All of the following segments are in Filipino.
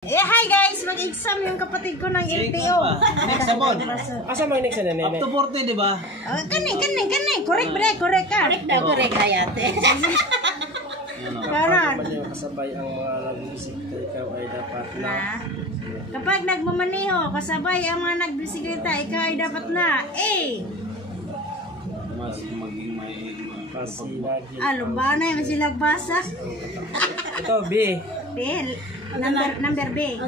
Hi guys! Mag-exam yung kapatid ko ng LTO. Next sabon. Asa mang next na nene? Up to 40, di ba? Kani. Correct ka. Correct daw, correct hayate. Kapag niyo kasabay ang mga nagbisikleta, ikaw ay dapat na. Kapag nagmamaneho, kasabay ang mga nagbisikleta, ikaw ay dapat na. A. Mas maging may Pasinagin. Ba na yung sila basa? Ito, B. B. Number B.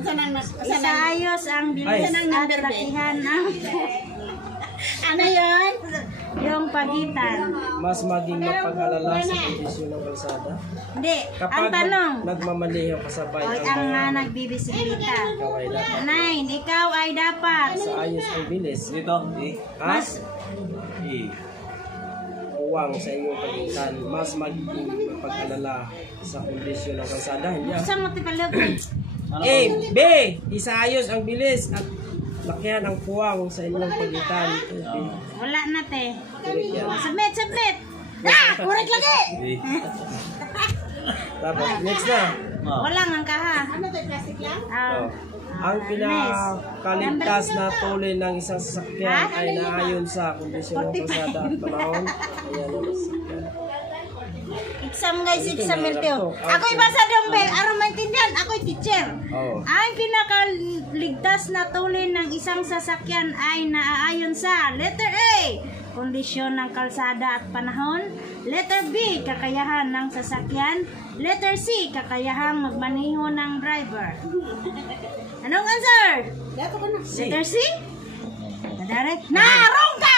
Isaayos ang bilis at lakihan ang... Ano yun? Yung pagitan. Mas maging mapag-alala sa kondisyon ng kalsada. Hindi. Kapag Ang tanong. nagmamaliho kasabay Ang nagbibisikleta. ikaw ay dapat. 9. Ikaw ay dapat. Sa ayos ang bilis. dito. Mas E. uwang sa iyong pagitan. Mas magiging mapag-alala sa kondisyon ng kalsada. Hindi ah. Saan mo tipalog? A. B. Isaayos ang bilis at lakihan ang puwang sa inyong pagitan. Wala na te. Correct yan. Submit. Correct lagi. E. Tapos, next na. Wala nga ka ha. Ano to, plastic lang? Ang pinakaligtas na tuloy ng isang sasakyan ay naayon sa kondisyon ng kalsada at panahon. Ayan ang sasakyan. Exam guys, exam LTO. Ako'y basa dong bel. Aron maintindihan, ako'y teacher. Ang pinakaligtas na tuloy ng isang sasakyan ay naaayon sa letter A, kondisyon ng kalsada at panahon. Letter B, kakayahan ng sasakyan. Letter C, kakayahang magmaneho ng driver. Anong answer? Letter C? Direct. Wrong ka!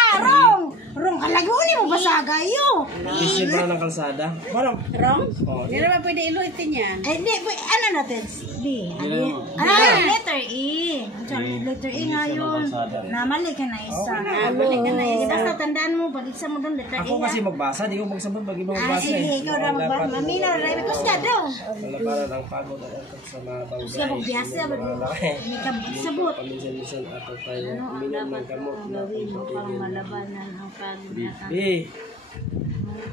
Wrong ka lagi mo basaga iyo. Kondisyon ba ng kalsada? Parang, Wrong? Hindi naman pwede iluitin yan. Hindi, ano natin? B. Letter E. Letter E nga yun. Namali ka na isa. Basta tandaan mo, pag-isa mo doon, letter E. ako kasi magbasa, di ko magsabot pag ibang magbasa Sige, ikaw na magbasa. Mamina, kusga ka daw. Malabanan ang pagod at ang sa mga Kusga mo, biyasa ba doon? Hindi ka sabot. Paminsan-minsan ako tayo uminom ng gamot na Gawin mo pang malabanan ang pagod na ka. B.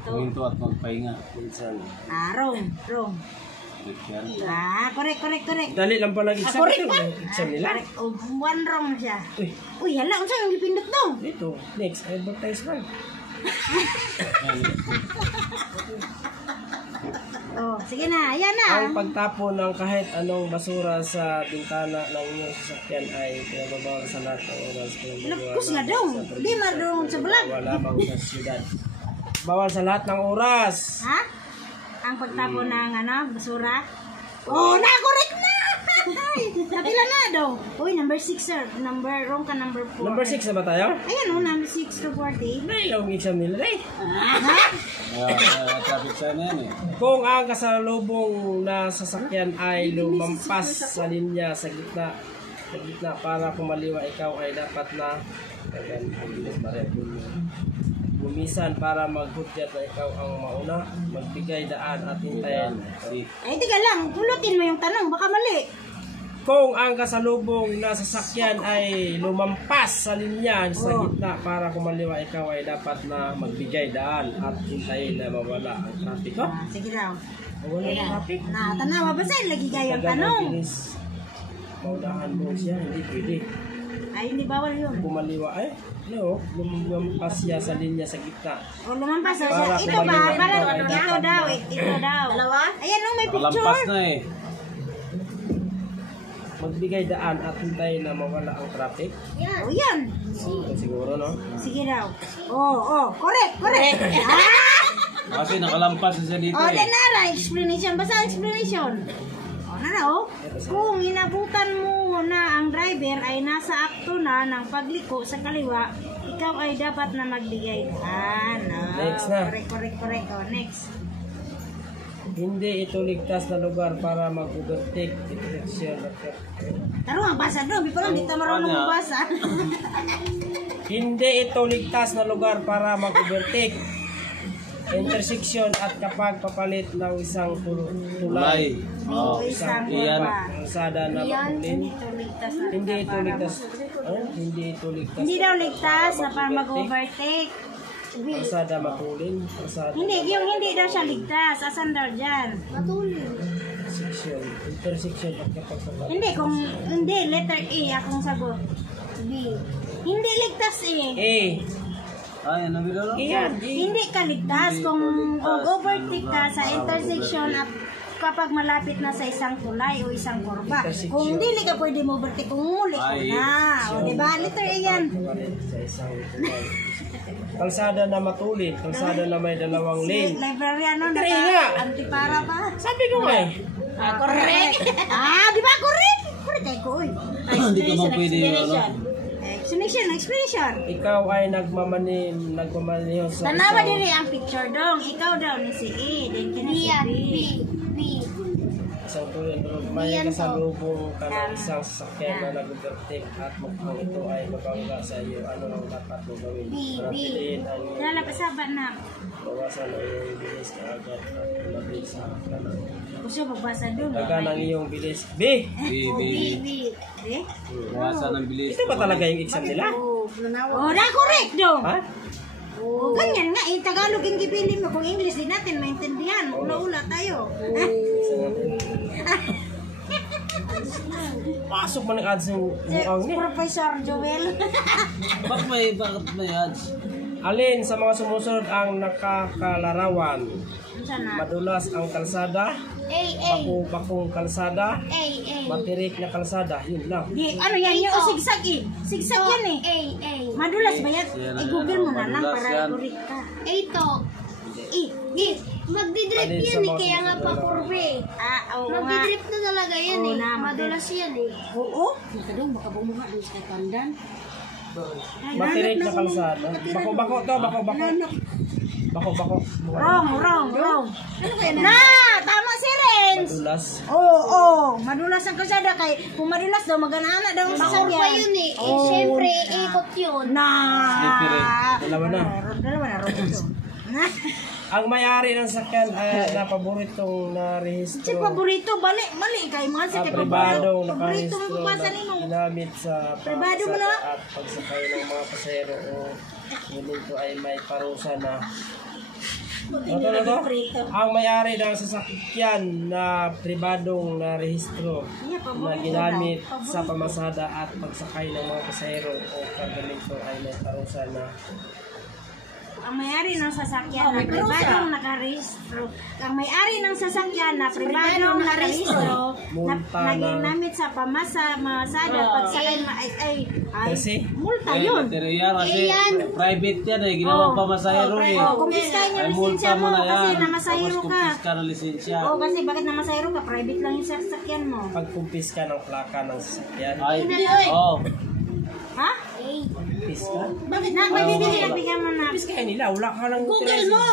Huminto at magpahinga. Minsan. Wrong. Correct. Dali lang pala exam. Correct pa. Exam nila. One wrong na siya. Uy, hala, unsa yung gipindot daw? Dito, next, advertisement. Sige na, ayan na. Ang pagtapon ng kahit anong basura sa bintana ng inyong sasakyan ay pinababawal sa lahat ng oras. Lapos nga daw. Di marunong sa vlog. Wala bang sa siyudad. Bawal sa lahat ng oras. Ha? Ang pagtapon ng basura? Correct na! Napila na daw. Uy, number 6 sir. Wrong ka, number 4. Number 6 na ba tayo? Ayan number 6 to 40. Ay, yung exam nila eh. Traffic sign na yan eh. Kung ang kasalubong na sasakyan ay lumampas sa linya sa gitna para kumaliwa, ikaw ay dapat na bumisan para maghudyat na ikaw ang mauna, magbigay daan at hintayin. Ay, tiga lang. Pulutin mo yung tanong. Baka mali. Kung ang kasalubong na sasakyan ay lumampas sa linya sa gitna para kumaliwa, ikaw ay dapat na magbigay daan at hintayin na mawala ang traffic. Sige daw. Mawala ang traffic. Tanawa ba sa'yo? Lagi kayo ang tanong. Maunahan mo siya, hindi pwede. Ay, hindi bawal yun. Kumaliwa ay, no, lumampas siya sa linya sa gitna. Lumampas siya. Para Ito ba? kumaliwa, Parang ikaw ay ito dapat daw. na. Ito daw. Dalawa? Ayan may Nakalampas picture. na eh. Magbigay daan at hintayin na mawala ang traffic. Yan. Siguro, no? Sige daw. Correct. Kasi nakalampas na siya dito eh. Nara, explanation. Basta explanation. Kung inabutan mo na ang driver ay nasa akto na ng pagliko sa kaliwa, ikaw ay dapat na magbigay daan. Next na. Correct. Next. Hindi ito ligtas na lugar para mag-overtake. Taro ang basa doon. Bipala, hindi ka marunong magbasa. Hindi ito ligtas na lugar para mag-overtake. Intersection at kapag papalit ng isang tulay. Isang iyan. Kalsada na papalit. Hindi ito ligtas. Hindi daw ligtas na para mag-overtake. Kalsada matulin. Hindi daw siya ligtas. Asan daw dyan? Matulin. Intersection pagkapagsabat. Hindi, kung hindi, letter A akong sagot. B. Hindi ligtas eh. A. Ano bilo no? Iyan. Hindi ka ligtas kung overtake ka sa intersection at kapag malapit na sa isang tulay o isang kurba. Kung hindi ka pwede mo overtake, kung muli ko na. O diba? Letter A yan. Sa isang tulay. Kalsada na matulid, kalsada na may dalawang lane. Librariano, Letter A nga. antipara pa. Sabi ko nga eh. Correct. Di ba? Correct. Correct ay ko. Hindi ka man pwede ano. Explanation. Ikaw ay nagmamaniho sa Tanawa diri ang picture dong. Ikaw daw ni si A, then kini si B. isang tulay. May kasalubong ka ng isang sasakyan na nag-overtake at mukhang ito ay mabangga sa iyo. Ano ang dapat mo gawin? Manatiliin ang Lala pasaba na. bawasan ang iyong bilis kaagad at mabilis sa kanan. Gusto magbasa dun. Dagan ang iyong bilis. B! Bibi. Eh? Iwasan ng bilis. Ito ba talaga yung exam nila? Oh, na correct dong. Ha? Oh, ganyan nga, Tagalog yung gipili mo. Kung English, di natin maintindihan. Ula-ula tayo. Pasok mo ng ads yung mukhang niya. Professor Joel. Bakit may ads? Alin sa mga sumusunod ang nakakalarawan? Sana. Madulas ang kalsada, bakong kalsada, matirik na kalsada, yun lang. Di, ano yan yung sigsag eh. Sigsag yan eh. Madulas ba yan? I-google mo na lang para correct ka. Magdidrip Alin sa yan eh, mga kaya nga susunod pa na kurbe. Oo nga. Magdidrip na talaga yan Oo eh. na, Madulas yan eh. Oo? Nakadong, baka bumuha doon sa pandan. Matirik na kalsada. Bako to, bako. Wrong. Na! Tama si Renz! Madulas. Oo. Madulas ang kasada kay kung madulas daw magana daw ang Kurba sasakyan. yun eh. Siyempre, ikot yun. Na! Dalawa na. Dalawa na. Na. Ang may-ari ng sakyan ay na paboritong Si narehistro. paborito, mali kay mga sa kay Pribadong paborito mo nakarehistro pagpasa na nimo. ginamit sa Pribado mo na. at pagsakay ng mga pasahero o ngunito ay may parusa na. Ito. Ang may-ari ng sasakyan na pribadong narehistro na ginamit sa pamasada at pagsakay ng mga pasahero o kargamento ay may parusa na. Ang may-ari ng sasakyan na pribadong nakarehistro. Ang may-ari ng sasakyan na pribadong nakarehistro na ginamit sa pamasada pagsakay ay Kasi multa yun. Teriya kasi private yan eh. Ginawang pamasahero eh. Kumpiskahin niya Ay lisensya multa mo mo na kasi yan. namasahero Tapos ka. kumpiska ng lisensya. Oo, kasi bakit namasahero ka? Private lang yung sasakyan mo. pagkumpis ka ng plaka ng sasakyan. Ay, oh. Ha? Kumpis ka? Bakit na? Magdidili na bigyan mo na. Kumpis kaya nila, wala ka ng Google mo!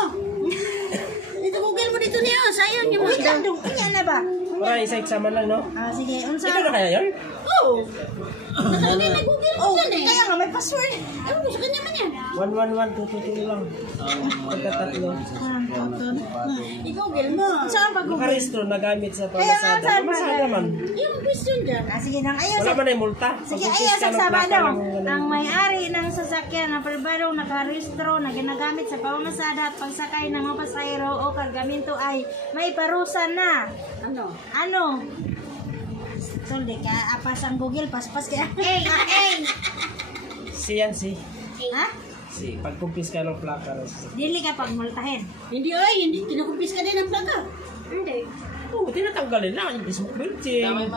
Dito, Google mo dito niya. Sayang yung Wait lang dong. Kanya na ba? Para isa exam lang, no? Sige. Unsa? Ito na kaya yun? Oo! Google mo dyan eh. Kaya nga may password. Ewan ko sa kanya man yan. 111-222 lang. Ang may-ari ng sasakyan na pribado. I-google mo. Saan pag Google? Nakarehistro na gamit sa Kaya nga, pamasada. saan Pamasada ba? man. Yung question dyan. Sige nang ayaw Wala man ay multa. Sige, Pagkumpis ayaw ka ng sagsama plaka daw. ng Ang may-ari ng sasakyan na pribadong nakarehistro na ginagamit sa pamamasada at pagsakay ng mga pasahero o kargamento ay may parusa na. Ano? Solde ka, apas ang Google, paspas ka. Siyan si. Ha? Si. Pagkumpis ka ng plaka ng sasakyan. Dili ka pagmultahin. Hindi ay, hindi. Kinukumpis ka din ang plaka. Hindi. Oo, tinatanggalin na. Yung smoke building.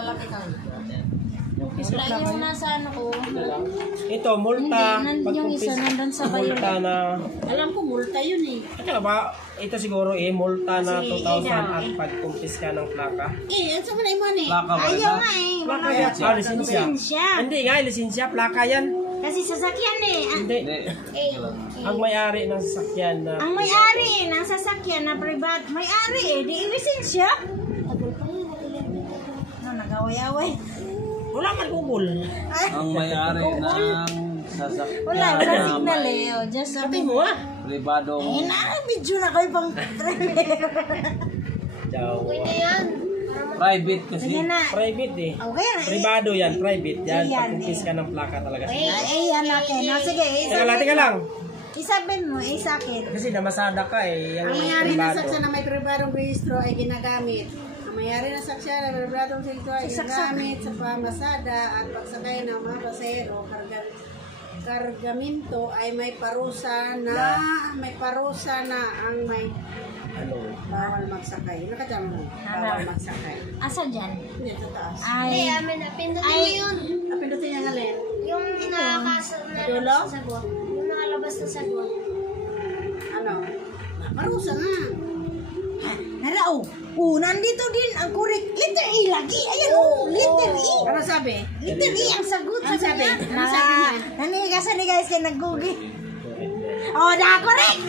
Wala yung nasa ano ko. Ito, multa. Hindi, yung isa nandun sa bayo. Multa na. Alam ko, multa yun eh. Ano ba? Ito siguro multa na Sige, 2,000 daw, at pagkumpis ka ng plaka. Ano sa mga iman eh? Plaka ba Ayaw rin nga eh. Plaka Wala yan. Ah, lisensya. Lisensya. Hindi nga, lisensya. Plaka yan. Kasi sasakyan eh. Hindi. Hindi. Ang may-ari ng sasakyan na. Ang may-ari ng sasakyan na privat, may-ari eh, di lisensya. No, nag-away-away. Wala man Google. Ang may-ari ng sasakyan Wala signal eh. Oh, just sabi mo. pribadong Video na kayo pang Daw. private kasi. Sige na. Private eh. Okay na. Privado yan, private yan. Yan, Pagkumpis ka ng plaka talaga. Yan akin. No, sige, Teka lang. isabin mo, isakit. Kasi namasada ka eh. Yung Ang nangyari ng privado. saksa na may pribadong rehistro ay ginagamit ang mayari na saksyan na berbratong sektor ay gamit sa pamasada at pagsakay ng mga pasahero, kargamento ay may parusa na ang may Ano? bawal magsakay. Nakatama mo? Bawal magsakay. Asa dyan? Hindi, sa taas. Hindi, Ay, amin na. Pindutin mo yun. Pindutin niya nga Len. Yung nakalabas na sagot. Yung nakalabas na sagot. Ano? Parusa na. narao. Nandito din ang correct. Letter E lagi. Ayan, letter E. Ano sabi? Letter E ang sagot. Ano sabi? niya. Ano sabi niya? Nanigasan ni guys kaya nag-google. Oh, correct.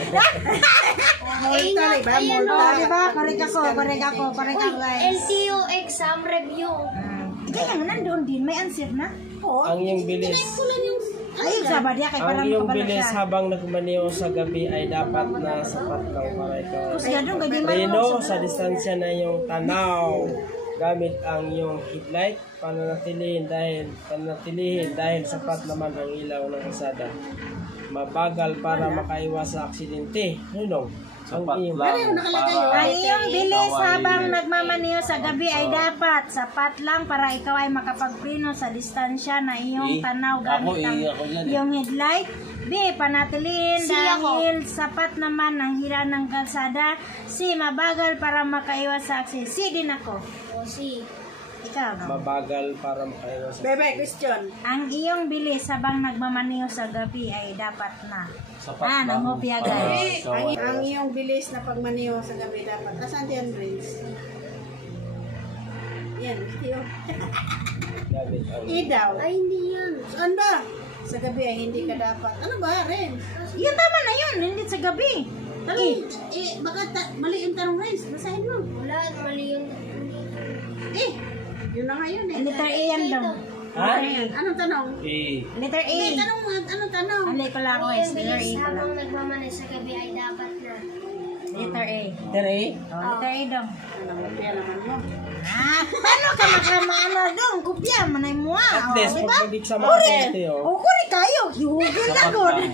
Multa, diba? Ayan, Oh, Multa. diba? Correct ako guys. LTO exam review. Kaya nga nandoon din, may answer na. Ang iyong bilis. Ayun sa badya kay Ang parang iyong kabalo bilis siya. habang nagmaniho sa gabi ay dapat na sapat lang para ikaw. Tapos ganun, gadi man Reno, sa distansya na iyong tanaw. Gamit ang iyong headlight, pananatilihin dahil sapat naman ang ilaw ng kalsada. Mabagal para makaiwas sa aksidente. Ano? Ang Sapat iyong lang para Ang iyong bilis habang nagmamaniho sa gabi ay dapat sapat lang para ikaw ay makapagpreno sa distansya na iyong tanaw gamit ang ako yan, iyong headlight. B. Panatilihin dahil sapat naman ang hila ng kalsada. C. Mabagal para makaiwas sa aksidente. C din ako. O si. Ikaw, no? mabagal para makaiwas sa Bebe, question. Ang iyong bilis habang nagmamaniho sa gabi ay dapat na. sapat lang Nangopya para guys. ikaw ay- Ang iyong bilis na pagmaniho sa gabi dapat. Asan yan, Prince? Yan, tiyo. gamit ang E daw. Ay, hindi yan. Saan ba? Sa gabi ay hindi ka dapat. Ano ba, Ren? Yun, tama na yun. Hindi sa gabi. Baka mali yung tanong, Ren. Basahin mo. Wala, mali yun. Yun na nga yun eh. Letter A yan daw. Ha? Ayan. Anong tanong? Letter A. Tanong mo, anong tanong? Alay ko lang ako. Ang Letter A bilis ko lang. habang nagmamanay sa gabi ay dapat na. Letter A. Tere? Oh, letter A daw. Kaya naman mo. Paano ka makamana doon? Kupya, manay mo At least, diba? pagpagdik sa mga sete, O, kuri kayo. Hihugil na sapat god. lang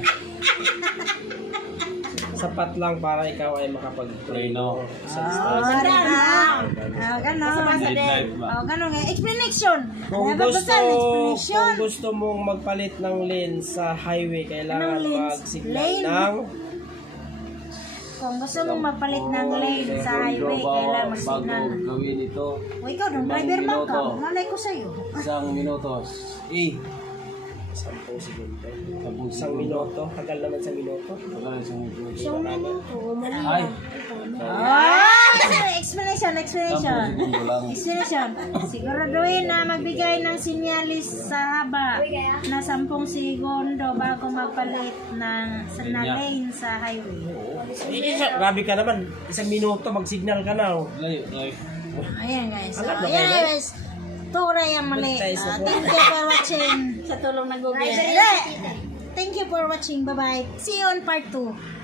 sapat lang para ikaw ay makapag-preno sa Oh, distansya. diba? Ganon. Headlight ba? Oh, ganon nga. Explanation. Kung Ano ba gusto, basta? Explanation. kung gusto mong magpalit ng lane sa highway, kailangan Anong lanes? mag-signal Lane? ng Kung gusto mong magpalit ng lane sa highway, kailangan mag-signal. Bago gawin ito, O, ikaw dong, driver man ka. minuto. Malay ko sa'yo. isang minutos. 10 segundo. Tapos Isang minuto. Tagal naman sa minuto. isang minuto. Isang minuto. Mali Ay, Explanation. 10 segundo lang. Explanation. Siguraduhin na magbigay ng sinyalis sa haba na 10 segundo bago magpalit ng na lane sa highway. Grabe ka naman. Isang minuto, mag-signal ka na. Layo, layo. Ayan guys. So, Alam na ayan kayo, guys. Tura yung mali. Thank Thank you for watching. Sa tulong ng Google. Thank you for watching. Bye-bye. See you on part 2.